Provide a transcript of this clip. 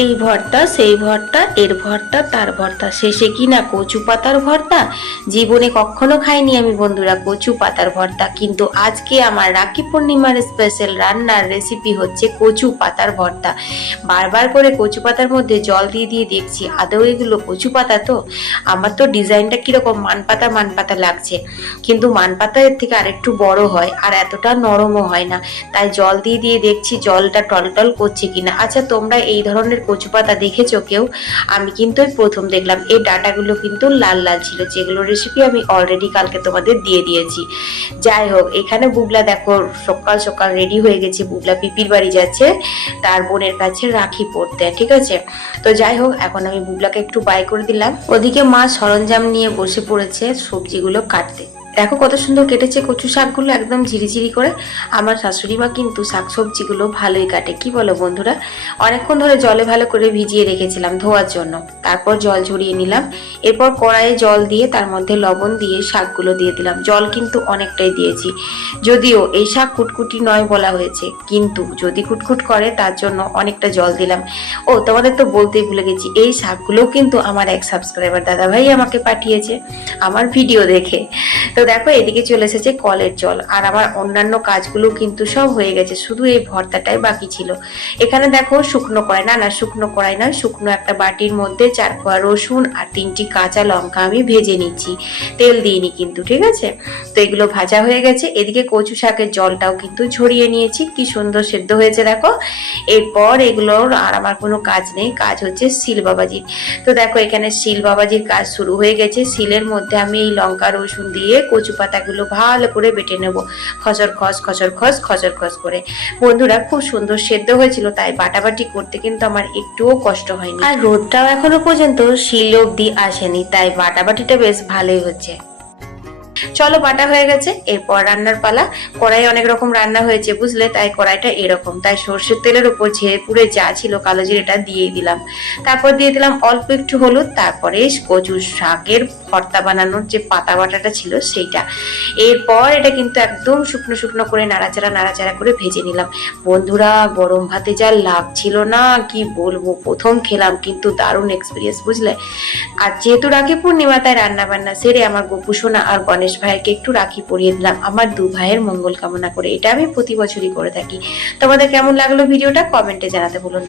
এই ভর্তা সেই ভর্তা, এর ভর্তা তার ভর্তা, শেষে কি না কচু পাতার ভর্তা। জীবনে কখনো খাইনি আমি বন্ধুরা কচু পাতার ভর্তা, কিন্তু আজকে আমার রাখি পূর্ণিমার স্পেশাল রান্নার রেসিপি হচ্ছে কচু পাতার ভর্তা। বারবার করে কচু পাতার মধ্যে জল দিয়ে দিয়ে দেখছি আদৌ এগুলো কচু পাতা তো। আমার তো ডিজাইনটা কিরকম মানপাতা মানপাতা লাগছে, কিন্তু মানপাতা এর থেকে আরেকটু বড় হয় আর এতটা নরমও হয় না। তাই জল দিয়ে দিয়ে দেখছি জলটা টলটল করছে কিনা। আচ্ছা, তোমরা এই ধরনের কচু পাতা দেখেছো কেউ? আমি কিন্তু এই প্রথম দেখলাম। এই ডাটাগুলো কিন্তু লাল লাল ছিল, যেগুলো রেসিপি আমি অলরেডি কালকে তোমাদের দিয়ে দিয়েছি। যাই হোক, এখানে বুবলা দেখো সকাল সকাল রেডি হয়ে গেছে। বুবলা পিপির বাড়ি যাচ্ছে তার বোনের কাছে রাখি পরতে, ঠিক আছে? তো যাই হোক, এখন আমি বুবলাকে একটু বাই করে দিলাম। ওদিকে মা সরঞ্জাম নিয়ে বসে পড়েছে সবজিগুলো কাটতে। দেখো কত সুন্দর কেটেছে কচু শাকগুলো, একদম ঝিরিঝিরি করে। আমার শাশুড়ি মা কিন্তু শাক সবজিগুলো ভালোই কাটে, কি বলো বন্ধুরা? অনেকক্ষণ ধরে জলে ভালো করে ভিজিয়ে রেখেছিলাম ধোয়ার জন্য, তারপর জল ঝরিয়ে নিলাম। এরপর কড়াইয়ে জল দিয়ে তার মধ্যে লবণ দিয়ে শাকগুলো দিয়ে দিলাম। জল কিন্তু অনেকটাই দিয়েছি, যদিও এই শাক কুটকুটি নয় বলা হয়েছে, কিন্তু যদি কুটকুট করে তার জন্য অনেকটা জল দিলাম। ও তোমাদের তো বলতেই ভুলে গেছি, এই শাকগুলোও কিন্তু আমার এক সাবস্ক্রাইবার দাদা ভাই আমাকে পাঠিয়েছে আমার ভিডিও দেখে। তো দেখো এদিকে চলে এসেছে কলের জল, আর আমার অন্যান্য কাজগুলো কিন্তু সব হয়ে গেছে, শুধু এই ভর্তাটাই বাকি ছিল। এখানে দেখো শুকনো কড়াই, না শুকনো কড়াই নয়, শুকনো একটা বাটির মধ্যে 4 কোয়া রসুন আর 3টি কাঁচা লঙ্কা আমি ভেজে নিচ্ছি, তেল দিইনি কিন্তু, ঠিক আছে? তো এগুলো ভাজা হয়ে গেছে। এদিকে কচু শাকের জলটাও কিন্তু ঝরিয়ে নিয়েছি, কি সুন্দর সেদ্ধ হয়েছে দেখো। এরপর এগুলোর আর আমার কোনো কাজ নেই, কাজ হচ্ছে শিল বাবাজির। তো দেখো এখানে শিল বাবাজির কাজ শুরু হয়ে গেছে। শিলের মধ্যে আমি এই লঙ্কা রসুন দিয়ে কচু পাতাগুলো ভালো করে বেটে নেব, খসর খস খসর খস খসর খস করে। বন্ধুরা খুব সুন্দর সেদ্ধ হয়েছিল, তাই বাটাবাটি করতে কিন্তু আমার একটুও কষ্ট হয়নি। আর রোদটাও এখনো পর্যন্ত শিল অব্দি আসেনি, তাই বাটাবাটিটা বেশ ভালোই হচ্ছে। চলো বাটা হয়ে গেছে, এরপর রান্নার পালা। কড়াই অনেক রকম রান্না হয়েছে বুঝলে, তাই কড়াইটা এরকম। তাই সর্ষের তেলের উপর ঝেড়ে পুড়ে যা ছিল কালো জিরেটা দিয়ে দিলাম, তারপর দিয়ে দিলাম অল্প একটু হলুদ, তারপরে কচু শাকের ভর্তা বানানোর যে পাতা বাটাটা ছিল সেইটা। এরপর এটা কিন্তু একদম শুকনো শুকনো করে নাড়াচাড়া নাড়াচাড়া করে ভেজে নিলাম। বন্ধুরা গরম ভাতে যা লাগছিল না, কি বলবো, প্রথম খেলাম কিন্তু দারুণ এক্সপিরিয়েন্স বুঝলে। আর যেহেতু রাখি পূর্ণিমা, তাই রান্না বান্না সেরে আমার গোপু সোনা আর গণেশ ভাইকে একটু রাখি পরিয়ে দিলাম, আমার 2 ভাইয়ের মঙ্গল কামনা করে। এটা আমি প্রতি বছরই করে থাকি। তোমাদের কেমন লাগলো ভিডিওটা কমেন্টে জানাতে বলুন।